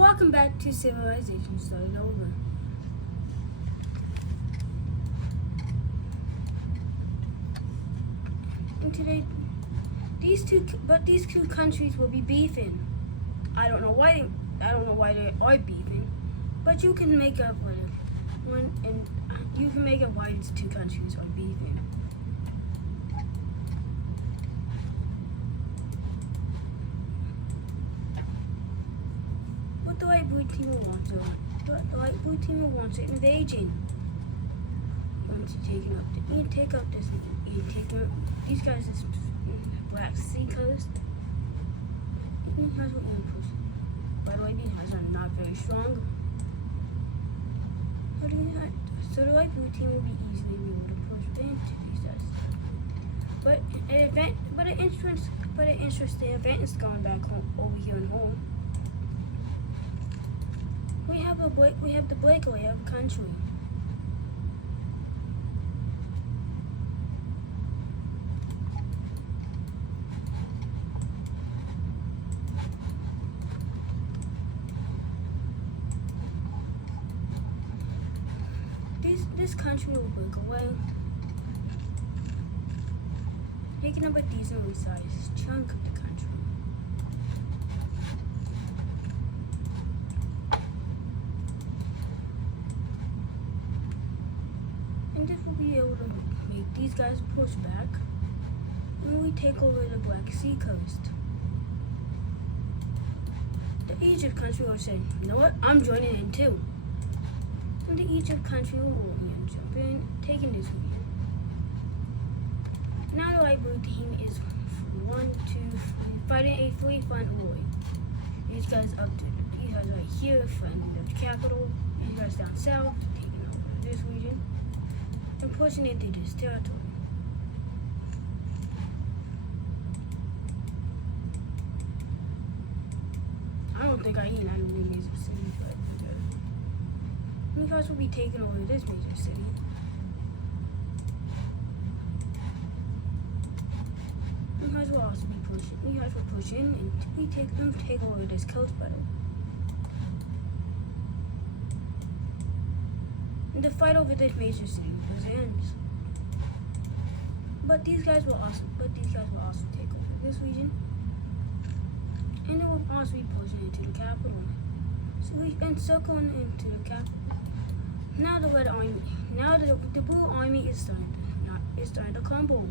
welcome back to Civilization Started Over. And today, these two countries will be beefing. I don't know why they are beefing, but you can make up one, and you can make up why these two countries are beefing. What the light blue team will want to? The light blue team will want to invasion. Want to take up this. These guys is Black Sea coast. These guys will push. By the way, these guys are not very strong. So the light blue team will be easily able to push into these guys. But an interesting event is going back home over here in home. We have the breakaway of the country. This country will break away, taking up a decently sized chunk of the country. And this will be able to make these guys push back when we take over the Black Sea coast. The Egypt country will say, you know what, I'm joining in too. And the Egypt country will jump in, taking this region. Now the light blue team is 1, 2, 3, fighting a 3-front war. These guys these guys right here, fighting the capital. These guys down south, taking over this region and pushing it through this territory. I don't think I even had any major cities, but you guys will be taking over this major city. You guys will also be pushing. You guys will push in and we take over this coast battle. And the fight over this major city ends. But these guys will also take over this region. And they will also be pushing into the capital. So we can circle into the capital. Now the red army, the blue army is starting to crumble.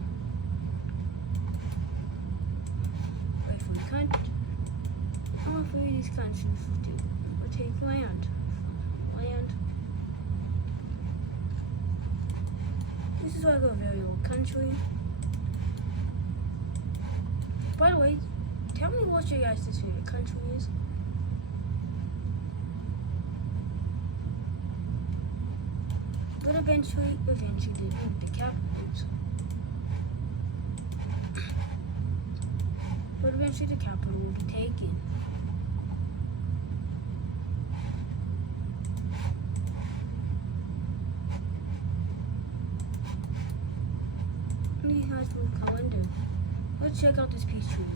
All three of these countries will take land. This is like a very old country. By the way, tell me what your guys' favorite country is. But eventually the capital. But eventually the capital will be taken. You guys will come under. Let's check out this peace treaty.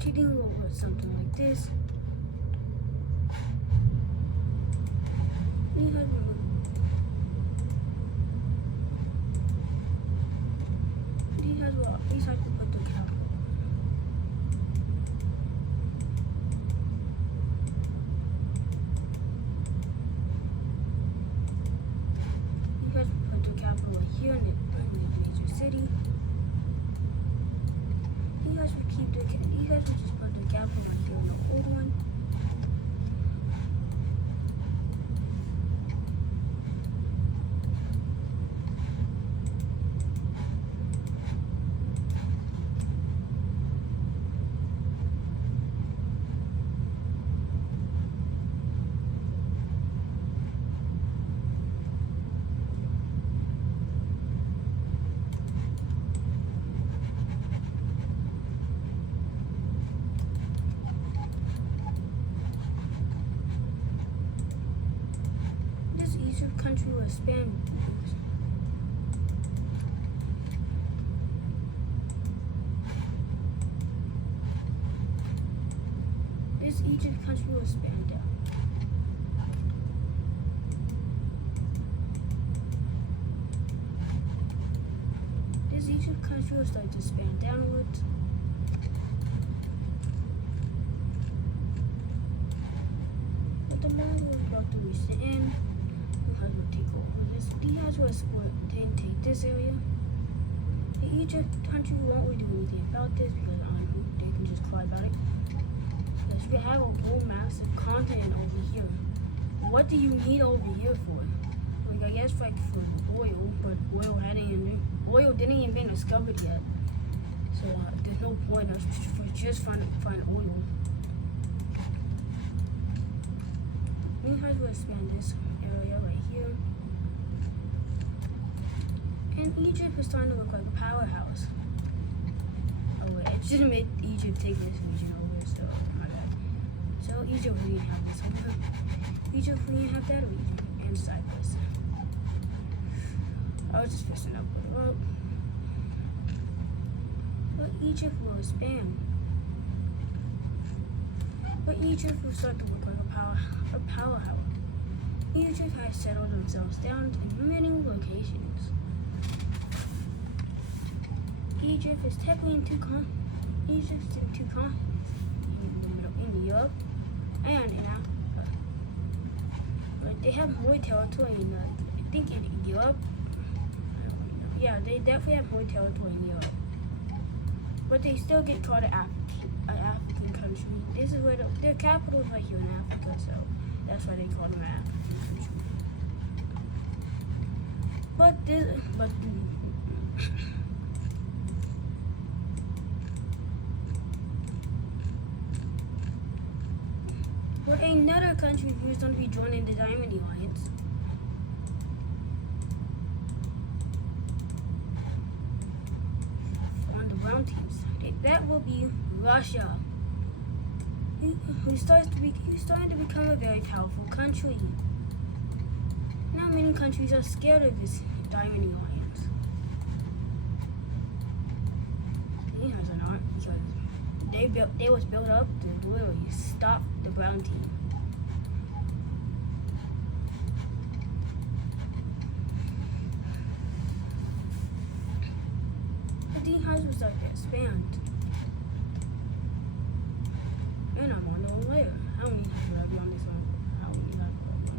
Cheating will look something like this. These guys these guys will put the capital. You guys will put the capital right here in the major city. You guys will keep the. You guys will just put the capital right here in the old one. Egypt country will expand. This Egypt country will expand out. This Egypt country will start to expand downwards. But the Mali will block to reach the end. Because we'll take over this. These guys will export and take this area. The Egypt country won't really do anything about this because I don't know, they can just cry about it. Because we have a whole massive continent over here. What do you need over here for? Like I guess like for oil, but oil didn't even been discovered yet. So there's no point of just find oil. You guys will expand this area right here. And Egypt is starting to look like a powerhouse. Oh wait, it just made Egypt take this region over, so my bad. So Egypt we didn't have this over. Egypt we didn't have that region and Cyprus. I was just messing up with it. Well, but Egypt will expand. But Egypt will start to look like a powerhouse. Egypt has settled themselves down in many locations. Egypt is technically in two continents. Egypt's in two continents. In the middle, in Europe and in Africa. But they have more territory in, I think in Europe. I don't know. Yeah, they definitely have more territory in Europe. But they still get called an African country. This is where their capital is right here in Africa, so that's why they call them an African country. But another country who's going to be joining the Diamond Alliance. On the brown teams, that will be Russia. Who's starting to become a very powerful country. Not many countries are scared of this Diamond Alliance. These guys are not, because they was built up to literally stop the brown team. But these guys will start to expand. And I'm on the whole layer. How many times would I be on this one? How many times would I be on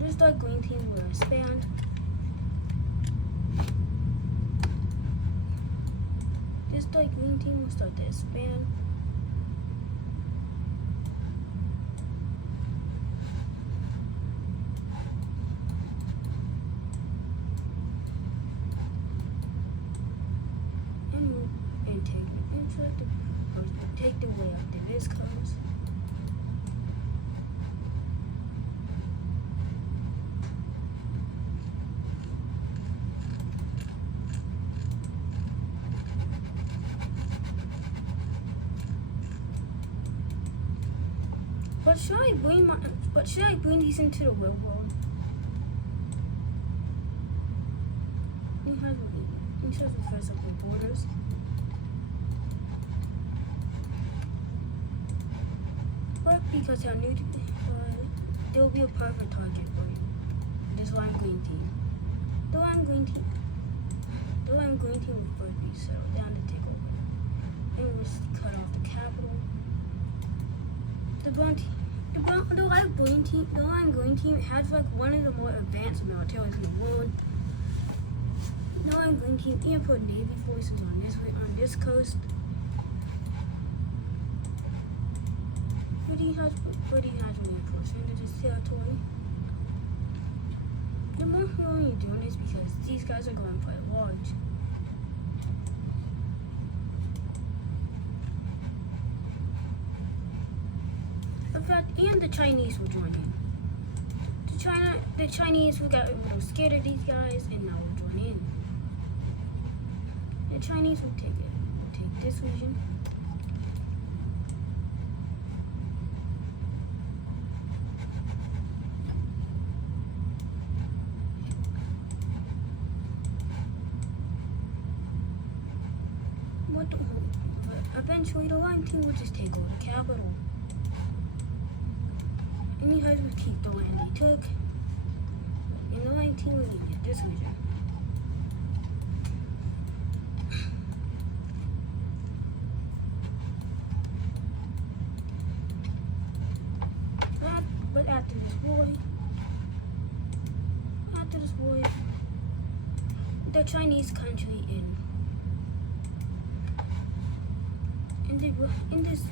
it? This dark green team will expand. This dark green team will start to expand. Take the way up the viscose. But should I bring these into the real world? You have to first up the borders. But because I knew they'll be a perfect target for you. This lime green team. The lime green team will first be settled down to take over. And we'll cut off the capital. The lime green team has like one of the more advanced militaries in the world. The lime green team even put Navy forces on this coast. Britain has reinforced into this territory. The more we're only doing this because these guys are going quite large. In fact, and the Chinese will join in. The Chinese got a little scared of these guys, and now will join in. The Chinese will take it. Will take this region. Eventually, the lime team will just take over the capital. And you guys will keep the land they took. And the lime team will get this region. But after this war, the Chinese country in this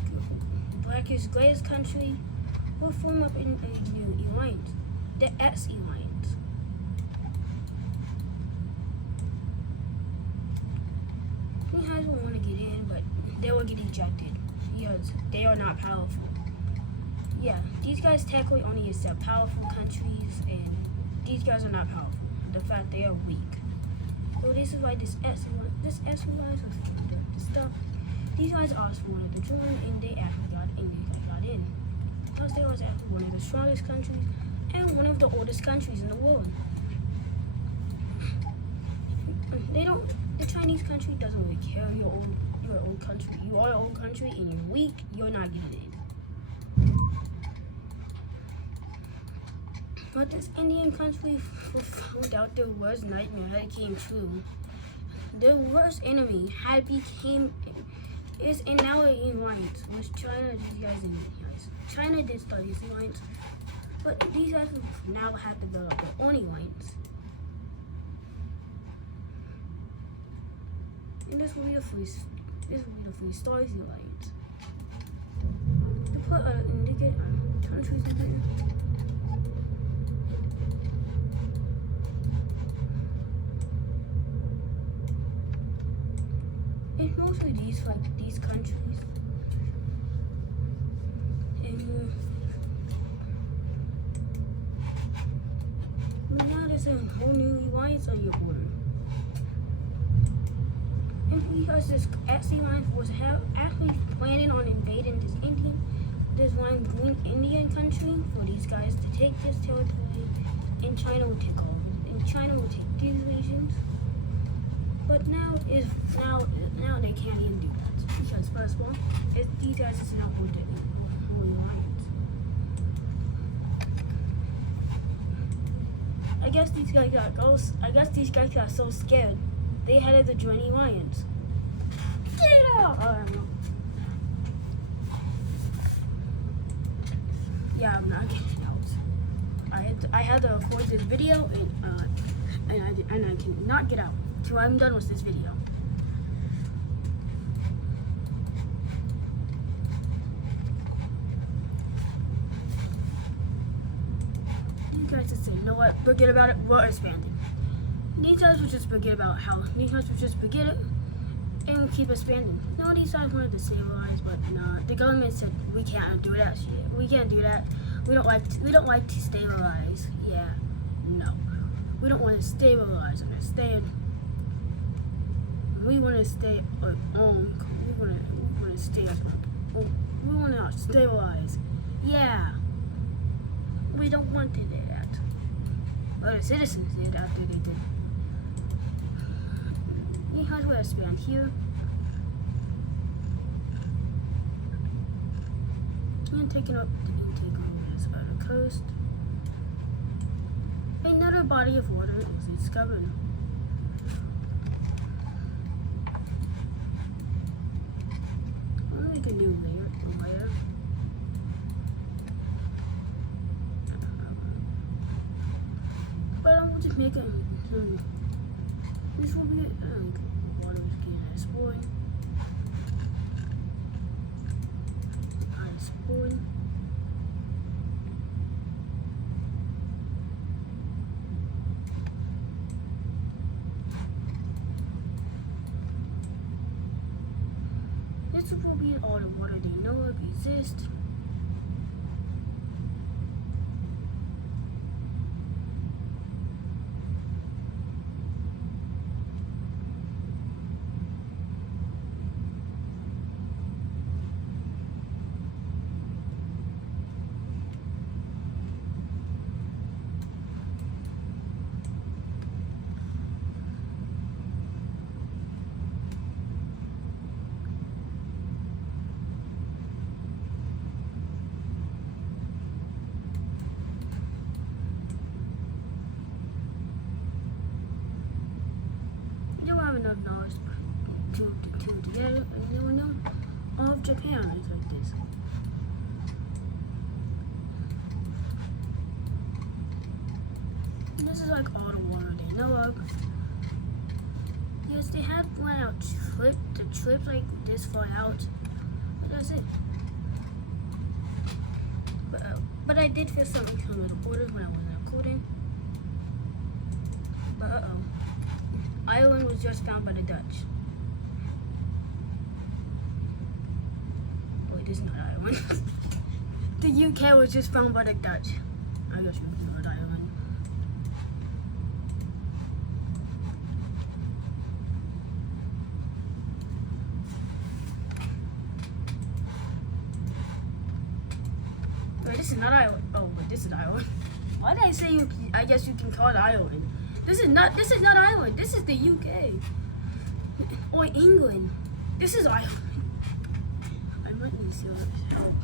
blackest, grayest country will form up in a new alliance, the S alliance. You guys will want to get in, but they will get ejected because they are not powerful. Yeah, these guys technically only accept powerful countries, and these guys are not powerful. The fact they are weak. So this is why this S alliance was the stuff. These guys also wanted to join, and they actually got in. Plus, they was actually one of the strongest countries and one of the oldest countries in the world. The Chinese country doesn't really care. You're an old country. You are an old country, and you're weak. You're not getting in. But this Indian country found out their worst nightmare had came true. Their worst enemy is in now an alliance with China. These guys in alliance. China did start this alliance, but these guys now have developed their own alliance. And this will be the Free Stars alliance. To put indicate countries in there. And mostly these countries. And now there's a whole new alliance on your border. And because this X alliance was actually planning on invading this one green Indian country for these guys to take this territory, and China will take over. And China will take these regions. But now they can't even do that because first of all, these guys is not with the alliance. I guess these guys got so scared they headed to join the alliance. Get out! Yeah, I'm not getting out. I had to record this video and I cannot get out. So I'm done with this video. These guys just say, you know what, forget about it, we're expanding. These guys would just forget about these guys would just forget it and keep expanding. No, these guys wanted to stabilize, but no, the government said we can't do that shit. We can't do that. We don't like to stabilize. Yeah, no. We don't want to stabilize, understand? We want to stay our own. We want to stay up. We want to stabilize. Yeah. We don't want to do that. But the citizens did after they did. You guys will expand here. And taking over this other coast. Another body of water is discovered. What we can do later. But I want to make a this will be water is getting exploring. Exploring. This will be all the water they know of exists. Enough knowledge to together, and you know all of Japan is like this. And this is like all the water they know of. Yes, they had one out the trip like this far out, but that's it. But I did feel something coming with the borders when I was recording. But Ireland was just found by the Dutch. Wait, this is not Ireland. The UK was just found by the Dutch. I guess you heard Ireland. Wait, this is not Ireland. Oh, wait, this is Ireland. Why did I say you? I guess you can call it Ireland. This is not Ireland. This is the UK. Or England. This is Ireland. I might need to see help.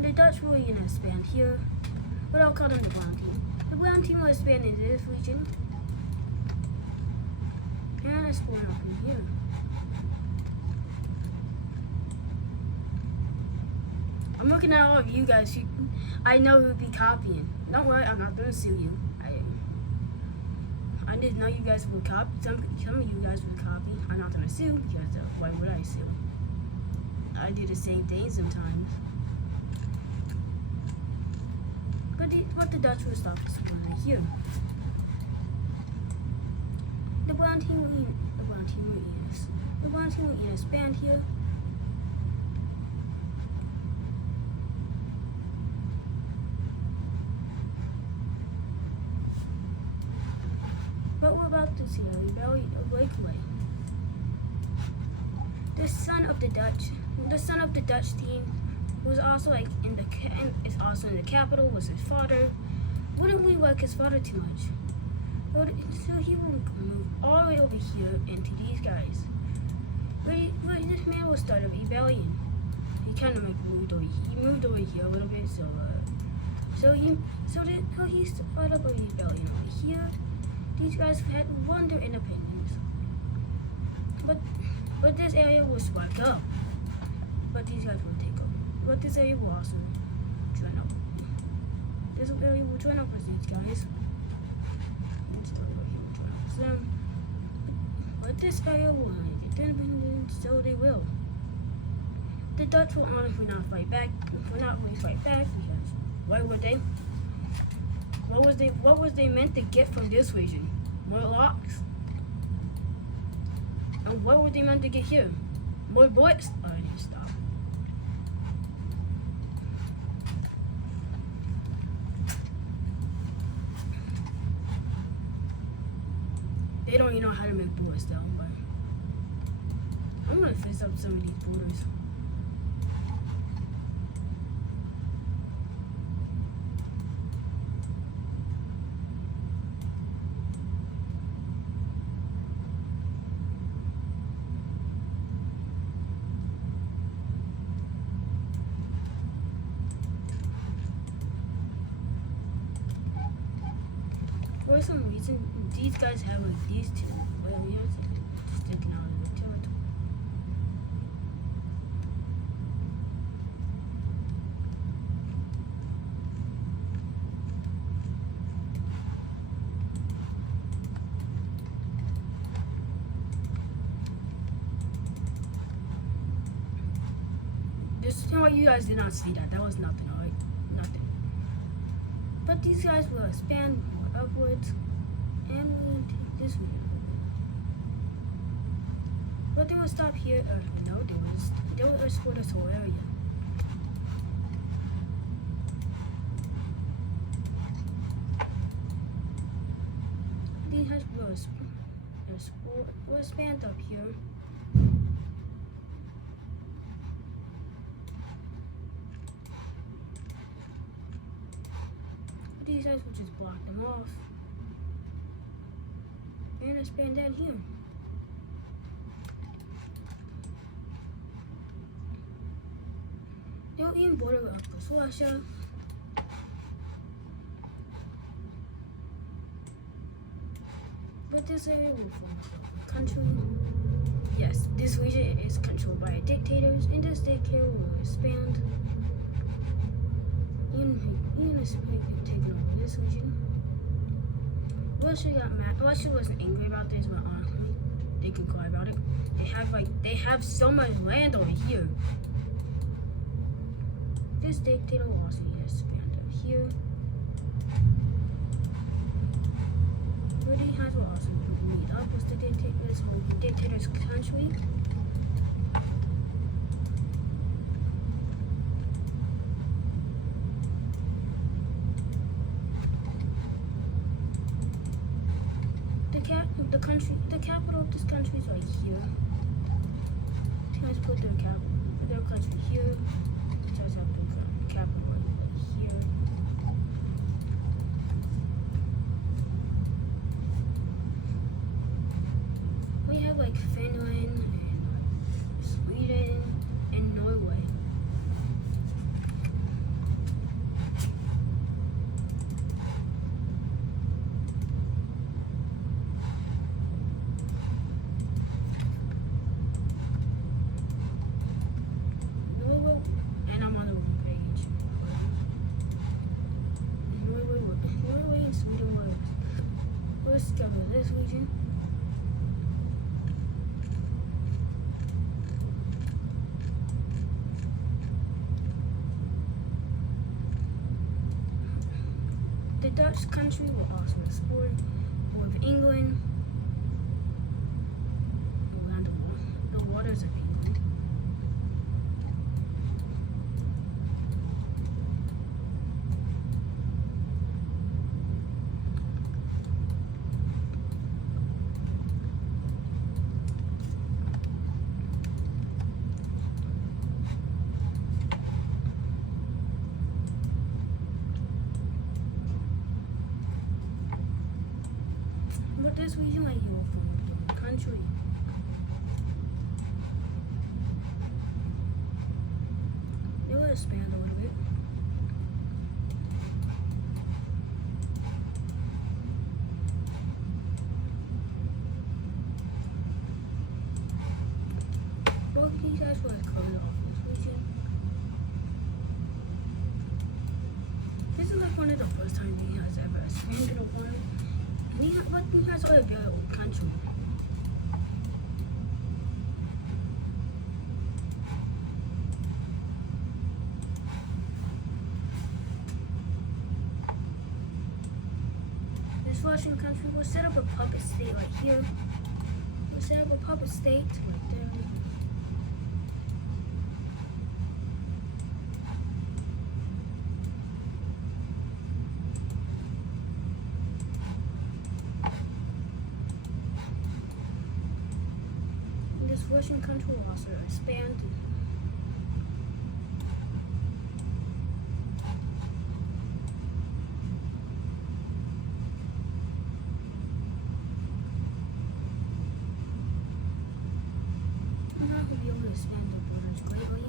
The Dutch were gonna expand here, but I'll call them the brown team. The brown team will expand into this region. And explore up in here. I'm looking at all of you guys who I know who'll be copying. Don't worry, I'm not gonna sue you. I didn't know you guys would copy. Some of you guys would copy. I'm not gonna sue because why would I sue? I do the same thing sometimes. But the Dutch will stop this one right here. The brown team will expand here. But what about this here? Rebellion of Breakaway. The son of the Dutch team was also like is also in the capital, was his father. Wouldn't we like his father too much? So he will move all the way over here into these guys. But this man will start a rebellion. He kind of moved over here a little bit, so he started up a rebellion over here. These guys had won their independence, but this area will spike up. But these guys will take over. But this area will also join up. This area will join up with these guys. But this area will get their independence, so they will. The Dutch will honestly not fight back. Will not really fight back because why would they? What was they meant to get from this region? More locks. And what were they meant to get here? More bullets? Oh, I need to stop. They don't even know how to make bullets though, but I'm gonna fix up some of these borders. for some reason, these guys have like these two areas sticking out of the territory. This is why you guys did not see that. That was nothing, alright? Nothing. But these guys will expand more upwards, and we'll take this one. But they will stop here. No, they will explore this whole area. These guys will expand up here. These guys will just block them off and expand down here. They'll even border up with Russia. But this area will form a country. Yes, this region is controlled by dictators, and this dictator will expand. Even taking over this region. Russia got mad. Russia wasn't angry about this, but honestly, they could cry about it. They have so much land over here. This dictator will also expand over here. But he has will also meet up with the this whole dictator's country. The capital of this country is right here. Let's put their country here. Let's have the capital right here. We have like Finland, and Sweden, and Norway. This region. The Dutch country will also export more of England around the waters of England. But this region like you will form a country. It will expand a little bit. Both of these guys will cover off this region. This is like one of the first times he has ever expanded a one. But he has already built an old country. This Russian country will set up a puppet state right here. We'll set up a puppet state right there. This Russian country will also expand. I'm not going to be able to expand the borders greatly.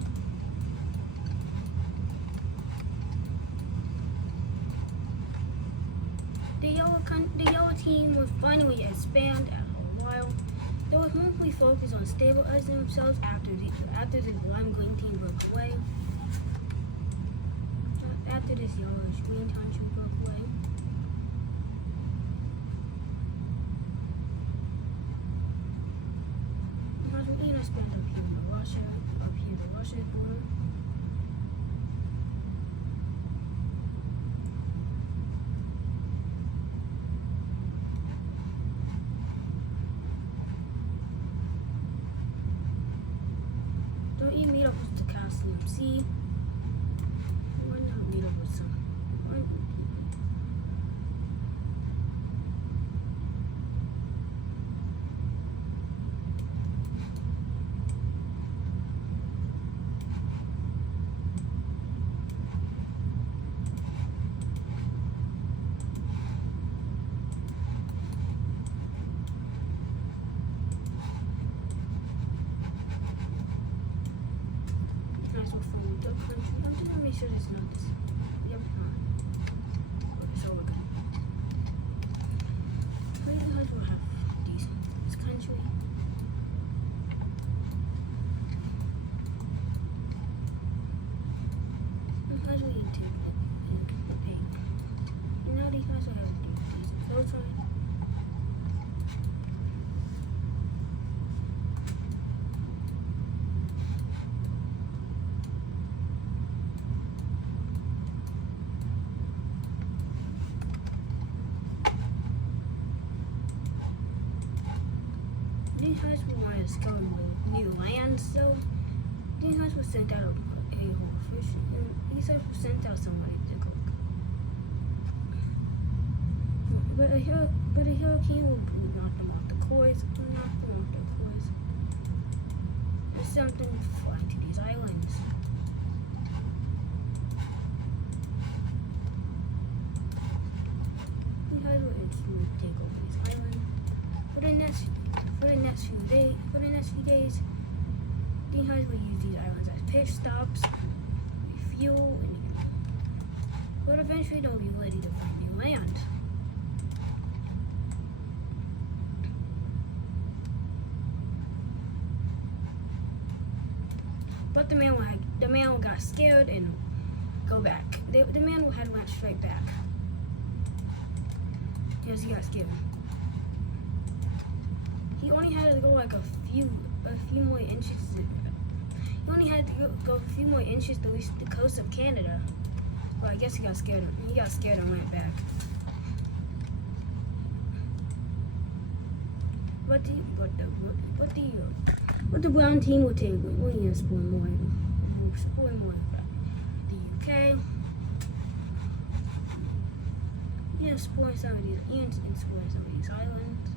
They the yellow team would finally expand after a while. They would mostly focus on stabilizing themselves after the lime-green team broke away. After this yellowish-green township broke away. We're going to expand up here to Russia, up here to Russia's border. Don't you meet up with the Cassium C? Why not meet up with some? I'm just gonna make sure there's not this. Yep. So we're good. Maybe the guys will have decent this country. These guys will eat too. The pig. And now these guys will have decent filtering. These guys will want to discover new lands, so these guys will send out a whole fish. These guys will send out somebody to cook. But a hurricane will knock them off the course. There's something flying to these islands. These guys will instantly take over these islands. For the next few days, these guys will use these islands as pit stops, refuel, but eventually they'll be ready to find new land. But the man got scared and go back. The man had went straight back. Yes, he got scared. He only had to go like a few more inches. He only had to go a few more inches to reach the coast of Canada. Well, I guess he got scared. He got scared and went back. But the brown team will take. We're gonna spoil more. We'll spoil more about the UK. We're gonna spoil some of these and spoil some of these islands.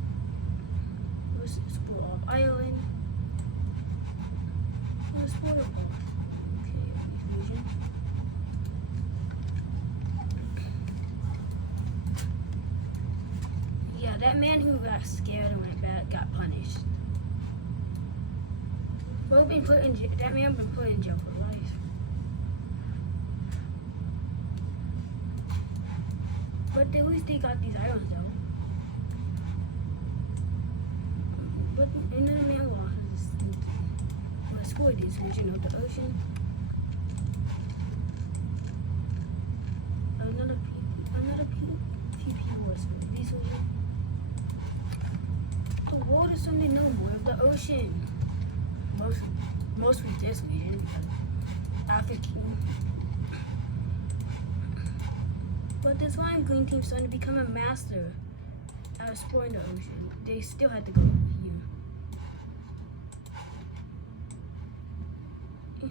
Let's explore off Ireland. Let's explore it all. Okay, region. Yeah, that man who got scared and went back got punished. That man been put in jail for life. But at least they got these islands though. But another man lost scored this region of the ocean. Another few people were scored this region. The world is something no more of the ocean. Mostly this region because African. But this lime green team's starting to become a master at exploring the ocean. They still had to go here.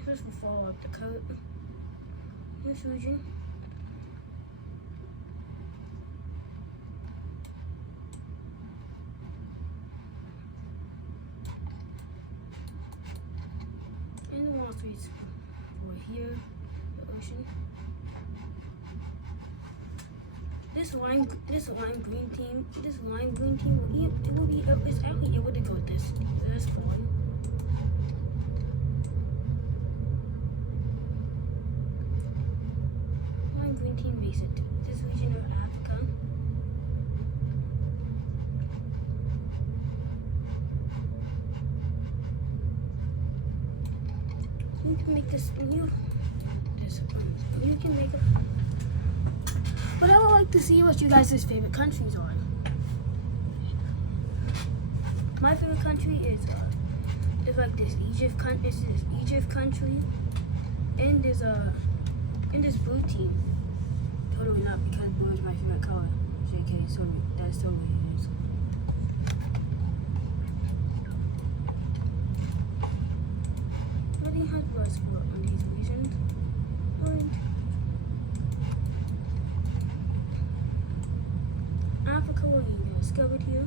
This will fall up the coast. This region. And the Wall Street's for here, the ocean. This lime green team is actually able to go this far. Lime green team makes it to this region of Africa. You can make this new. You can make it. But I would like to see what you guys' favorite countries are. My favorite country is like this Egypt country. This is Egypt country, and there's this blue team. Totally not because blue is my favorite color. JK, so that's totally it is. Really hard was on these regions. Africa will be discovered here.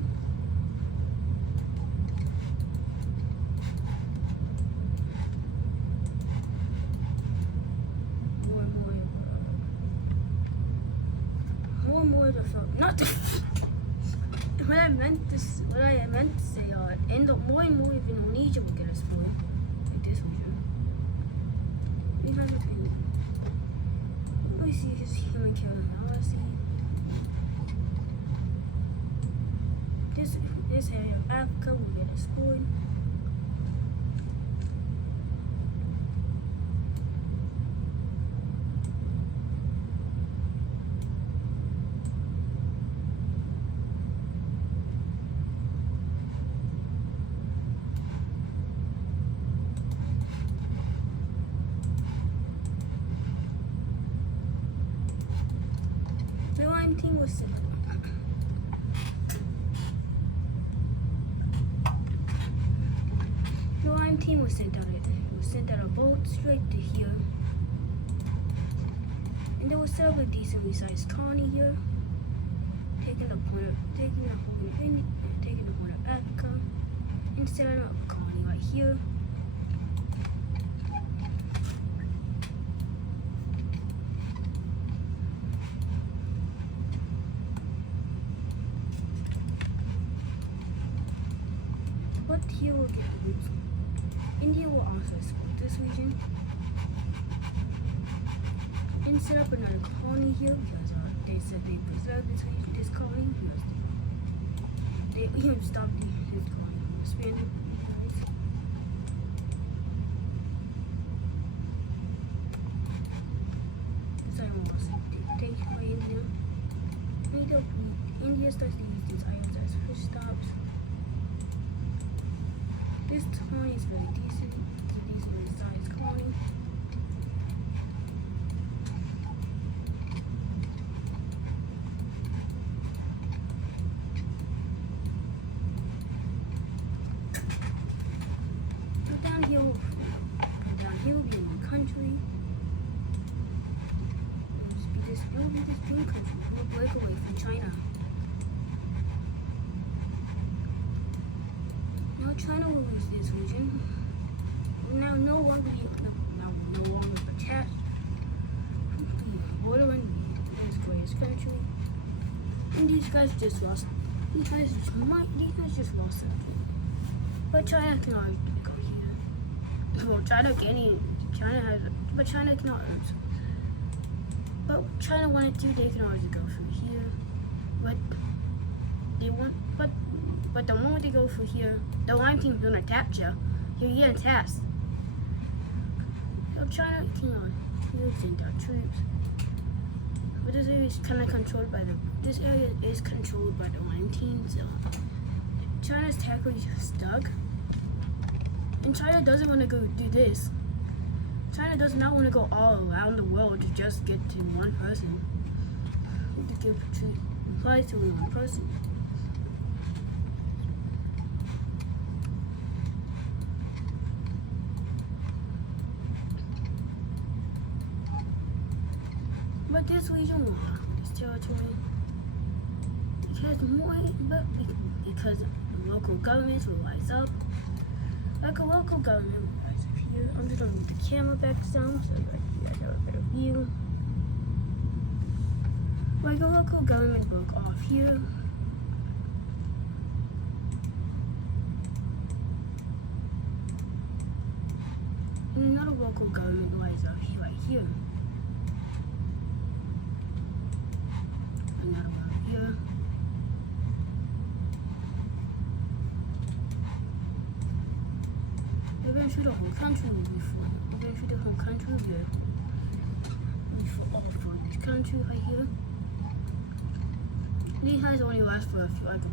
More the not the what I meant to say and more and more of Indonesia will get explored like this region. We have a thing. Let me see his human killing. Now I see this area of Africa will get explored. The Lime team was sent. The Lime team was sent out a boat straight to here. And there was several decently sized colony here. Taking the point of Africa and setting up a colony right here. But here we'll get roots. India will also exploit this region and set up another colony here because they said they preserved this colony because they even stopped this colony from expanding. This item was taken by India. India starts to use these items as fish stops. This colony is very decent. It's a decently sized colony. And down here will be a new country. It will be this green country. It will break away from China. Now China will lose this region. Now no longer attached. Bordering this greatest country. And these guys just lost. These guys just lost it. But China can always go here. Well, but China cannot. But China wanted to. They can always go through here. But they want. But the moment they go through here, the Lime team's gonna attack you. You're getting tasked. So China can send out troops. But this area is kind of controlled by the Lime team. So China's technically stuck. And China doesn't want to go do this. China does not want to go all around the world to just get to one person. To give supplies to one person. But this region will have this territory because the local governments will rise up. Like a local government will rise up here. I'm just gonna move the camera back some so that you guys have a better view. Like a local government broke off here. And another local government rises up right here. Another one here. eventually the whole country will be full. Eventually the whole country will be full for this country right here. These guys only last for a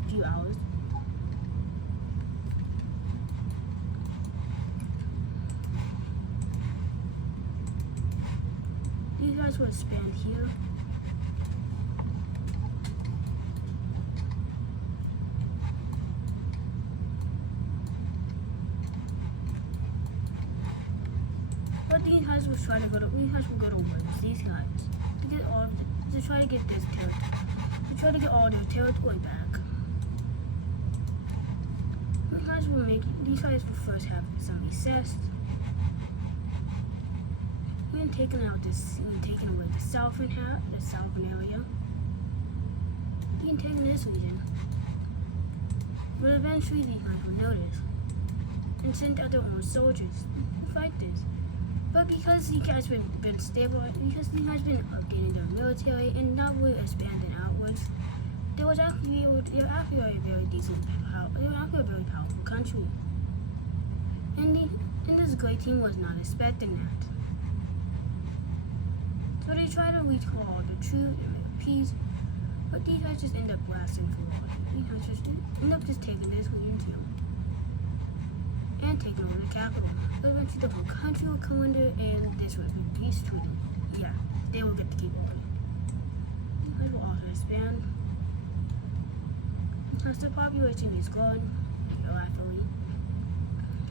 few hours. These guys will expand here. But these guys will try to go to woods. These guys to try to get this territory. To try to get all their territory back. These guys will first have some recess. We're taking away the southern area. We're taking this region. But eventually these guys will notice and send out their own soldiers to fight this. But because these guys been stable, because these guys been getting their military and not really expanding outwards, they were actually a very decent they were actually a very powerful country. And this great team was not expecting that. So they try to recall all the troops and make peace, but these guys just end up blasting for water. These guys just end up just taking this region too. And taking over the capital. But eventually the whole country will come under and this will be peace treaty. Yeah, they will get to keep on it. These guys will also expand. Because the population is gone, rightfully.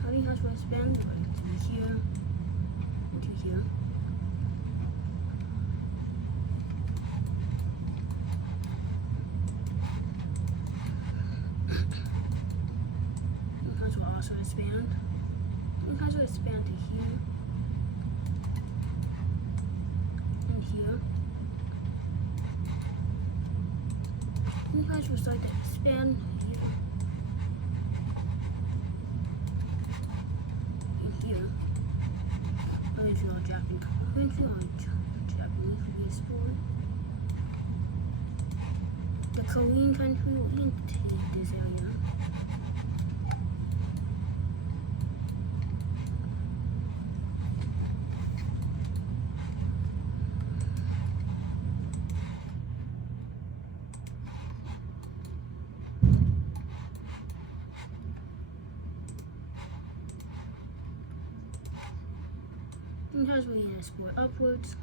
How these guys will expand to here, to here. Will also expand. You guys will expand to here and here. You guys will start to expand here and here. Eventually all Japanese will be explored. The Korean country will take this area. Sometimes we're going to export upwards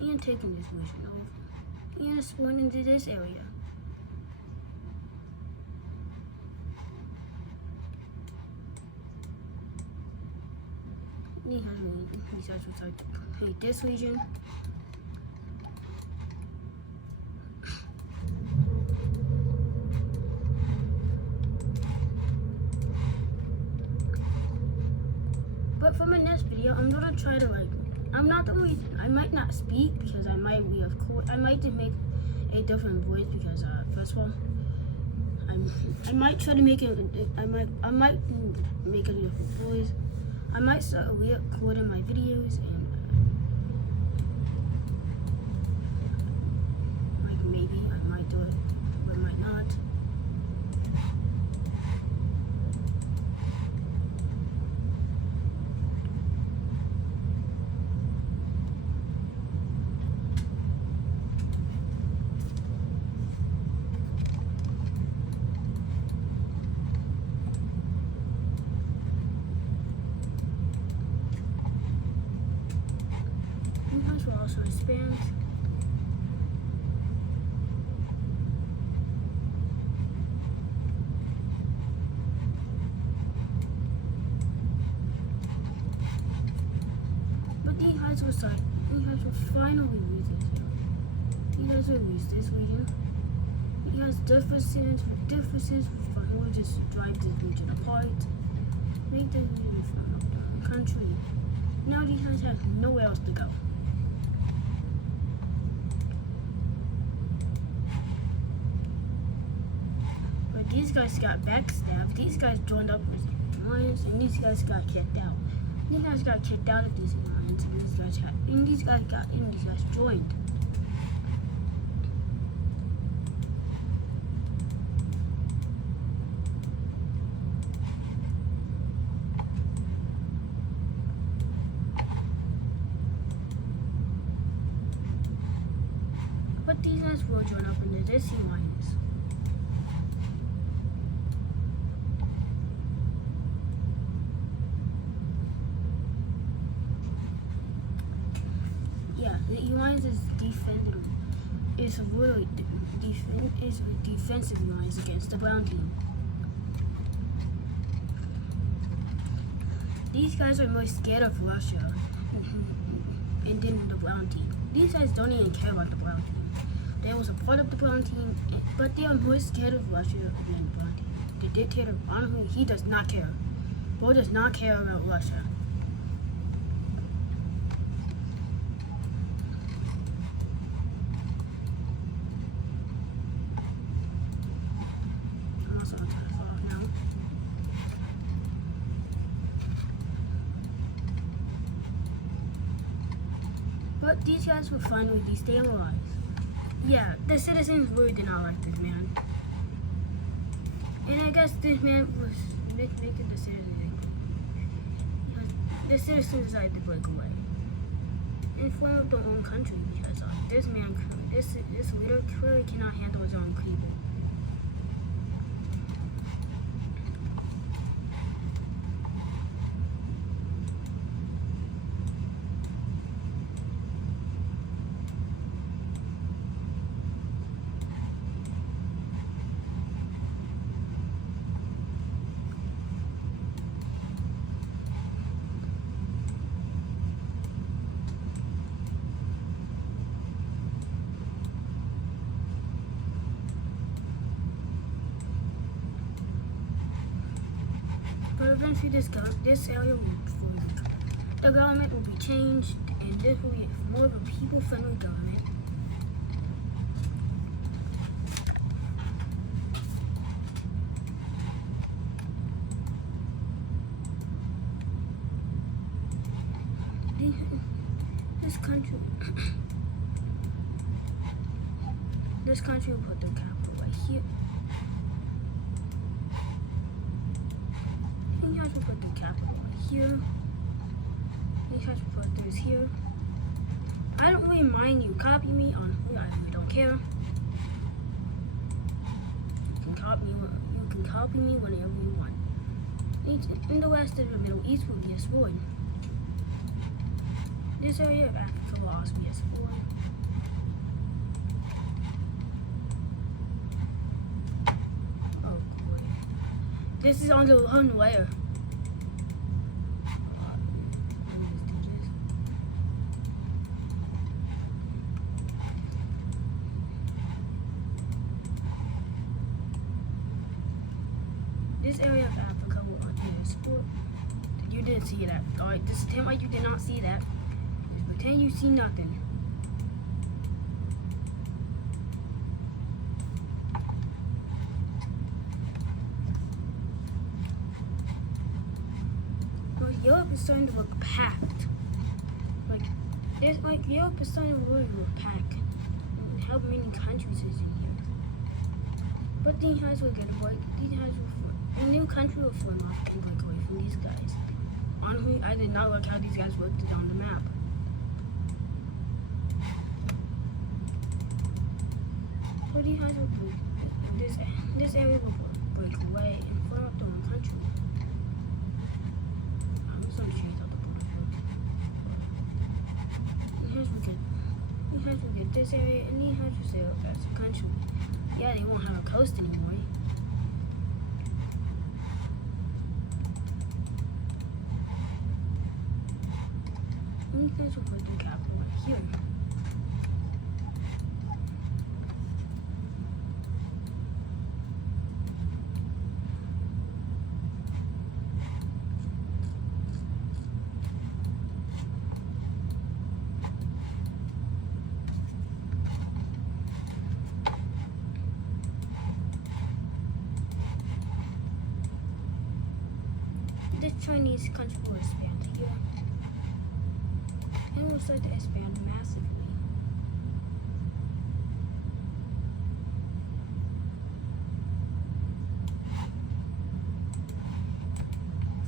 and taking this region off and exploring into this area. These guys will start to hate this region. But for my next video, I'm gonna try to I might not speak because I might just make a different voice because first of all, I might try to make it. I might make a different voice. I might start recording my videos and maybe I might do it, but I might not. Will also expand. But these guys will finally reach this area. You guys will reach this region. You guys differences will finally just drive this region apart. Make this region from the country. Now these guys have nowhere else to go. These guys got backstabbed. These guys joined up with alliance, and these guys got kicked out. These guys got kicked out of these alliance, and these guys joined. these guys will join up into this alliance. Yeah, the alliance is defendable. It's really is a defensive alliance against the brown team. These guys are more scared of Russia and then the brown team. These guys don't even care about the brown team. They was a part of the brown team, but they are more scared of Russia than the brown team. The dictator, honestly, he does not care. Bo does not care about Russia. I'm also gonna turn this off now. But these guys will finally destabilize. Yeah, the citizens really did not like this man. And I guess this man was making the citizens angry. The citizens decided to break away and form up their own country because this man, this leader clearly cannot handle his own people. But eventually this area the government will be changed and this will be more of a people-friendly government. This country will put their capital right here. You guys will put the capital right here. You guys will put this here. I don't really mind you copy me on who I really don't care. You can copy me whenever you want. In the rest of the Middle East will be explored. This area of Africa will also be explored. Oh boy. This is on the one layer. This area of Africa will be explored. You didn't see that. Alright, just pretend like you did not see that. Just pretend you see nothing. Well, Europe is starting to look packed. Europe is starting to really look packed. How many countries is in here? But these guys will get away. These guys will form. A new country will form off and break away from these guys. Honestly, I did not like how these guys looked on the map. So these guys will break. This area will break away and form up their own country. I'm just gonna change out the border. These guys will get this area, and these guys will stay up as a country. Yeah, they won't have a coast anymore. These guys will put the capital right here. This Chinese country will expand here. And it will start to expand massively.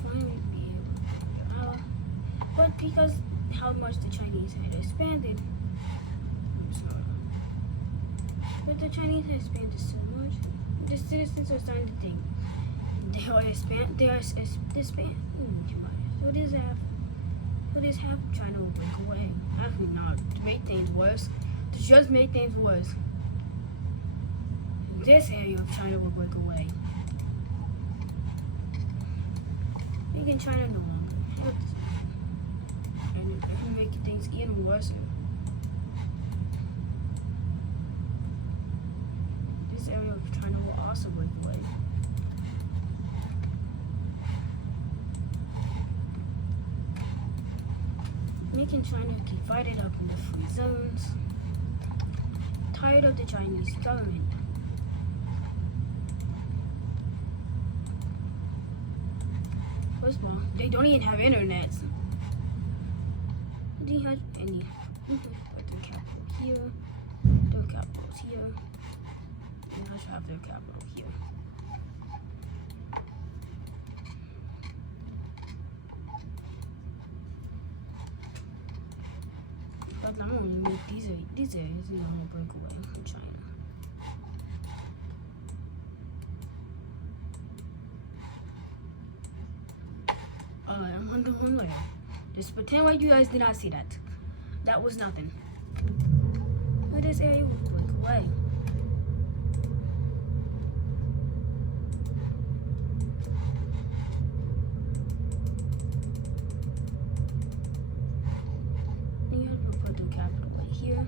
Finally be able to but because how much the Chinese had expanded, But the Chinese have expanded so much. The citizens are starting to think they are expand. They are expand. So this have China will break away. Actually, not to make things worse. To just make things worse. This area of China will break away. Making China no longer have this. And making things even worse. This area of China will also break away. Making China divided up into free zones. Tired of the Chinese government. First of all, they don't even have internet. They have any. Their capital here. Their capital's here. They also have their capital here. But I'm only make these areas and I'm gonna break away from China. I'm under one layer. Just pretend like you guys did not see that. That was nothing. But this area will break away. And you have to put the capital right here.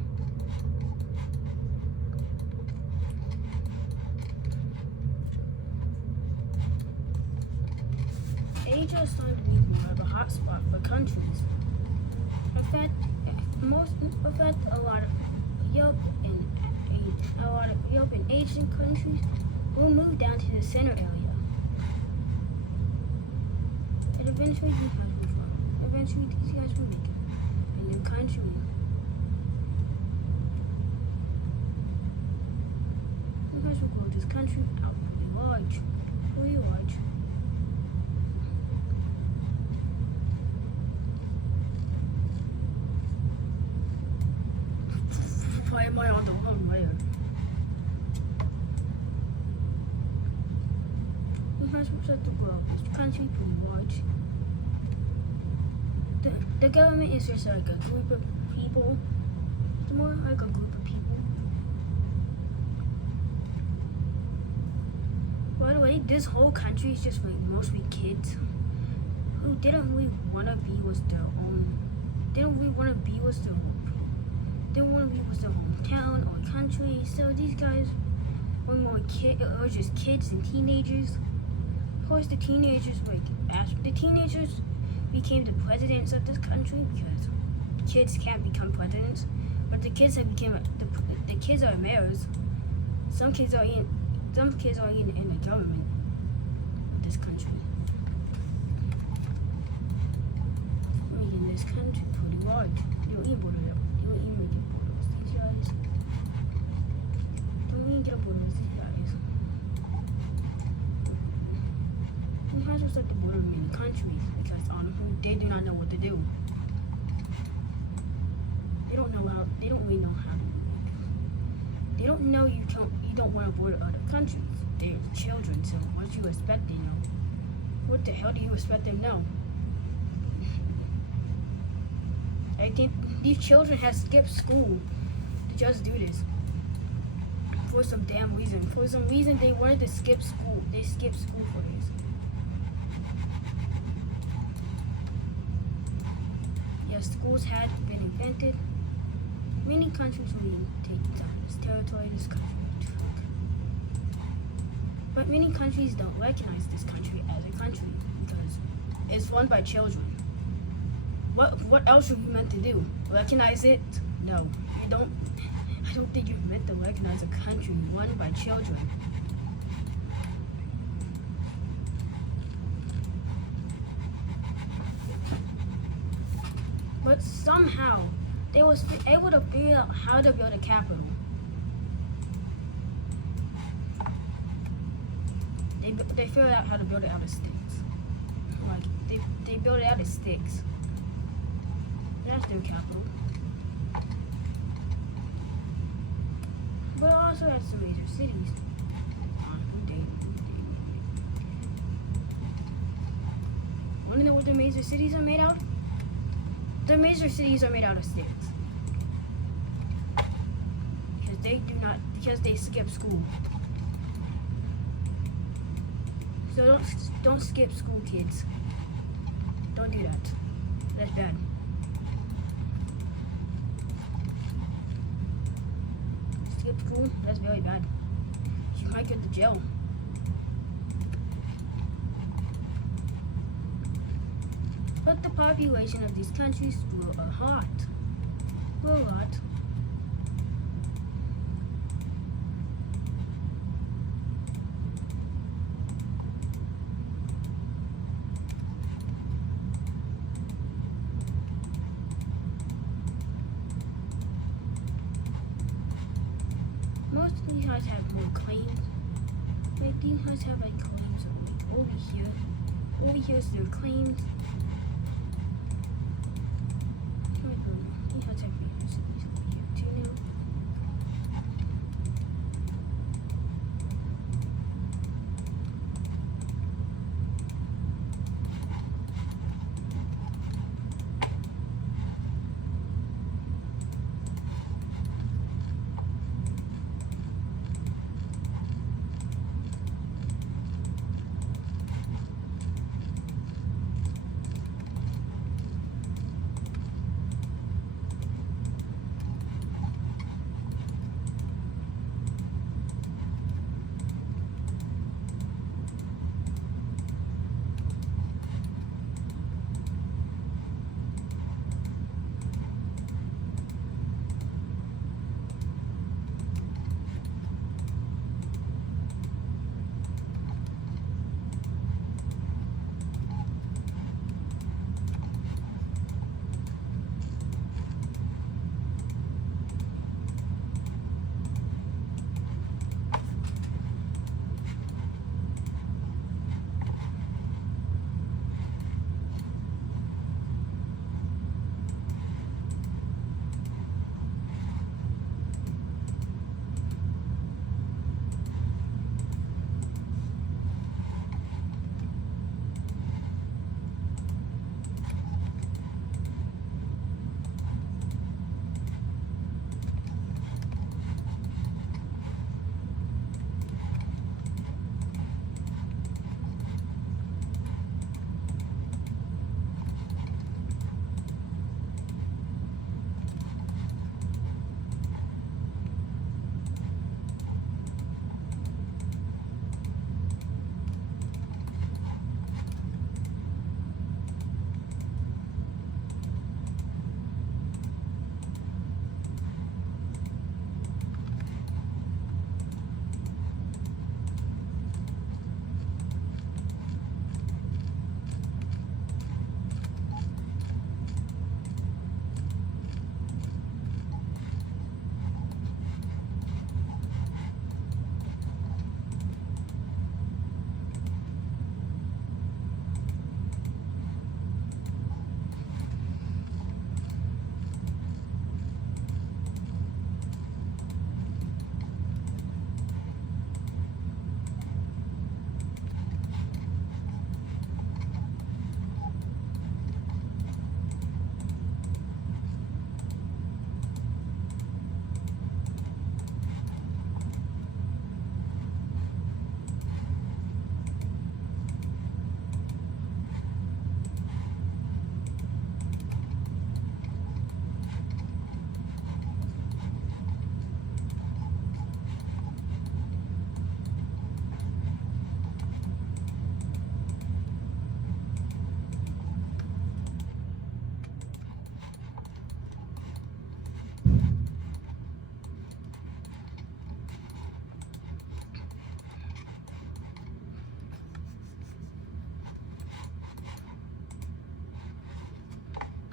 Asia is starting to be more of a hotspot for countries. In fact, a lot of Europe and Asian countries will move down to the center area. And eventually these guys will follow. Eventually these guys will make it a new country. You guys will grow this country out pretty large. Pretty large. Why am I on the wrong layer? You guys will start to grow this country pretty large. The government is just like a group of people. It's more like a group of people. By the way, this whole country is just like mostly kids who didn't really want to be with their own. They don't really want to be with their own. They want to be with their hometown or country. So these guys were more just kids and teenagers. Of course, the teenagers became the presidents of this country because kids can't become presidents. But the kids have become the kids are mayors. Some kids are in the government of this country. Making this country pretty large. You'll even border it. You'll even make it border with these guys. Don't even get a border with these guys. You have to start the border of many countries because honestly, they do not know what to do. They don't really know how to. They don't know you don't want to border other countries. They're children, so what you expect they know? What the hell do you expect them to know? I think these children have skipped school to just do this. For some damn reason. For some reason they wanted to skip school. They skipped school for this. Yes, schools had been invented. Many countries will even take time. This territory, this country. But many countries don't recognize this country as a country because it's run by children. What else are you meant to do? Recognize it? No, you don't. I don't think you're meant to recognize a country run by children. But somehow, they was able to figure out how to build a capital. They figured out how to build it out of sticks. Like, they built it out of sticks. That's their capital. But it also has some major cities. Want to know what the major cities are made out of? The major cities are made out of sticks. Because they skip school. So don't skip school, kids. Don't do that. That's bad. Skip school, that's very bad. You might get to jail. But the population of these countries grew a lot. Most of these houses have more claims. Like these houses have like claims over here. Over here is their claims. These houses have major cities over here too now.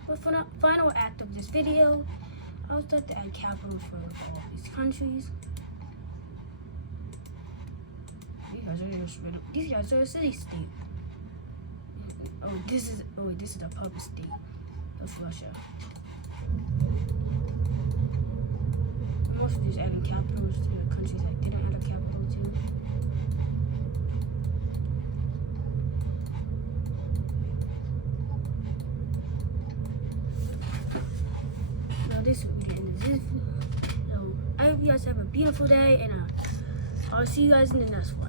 But for the final act of this video, I'll start to add capital for all of these countries. These guys are a city-state. This is a puppet state of Russia. also just adding capitals to the countries that didn't add a capital too. Now this will be the end of this video. So I hope you guys have a beautiful day, and I'll see you guys in the next one.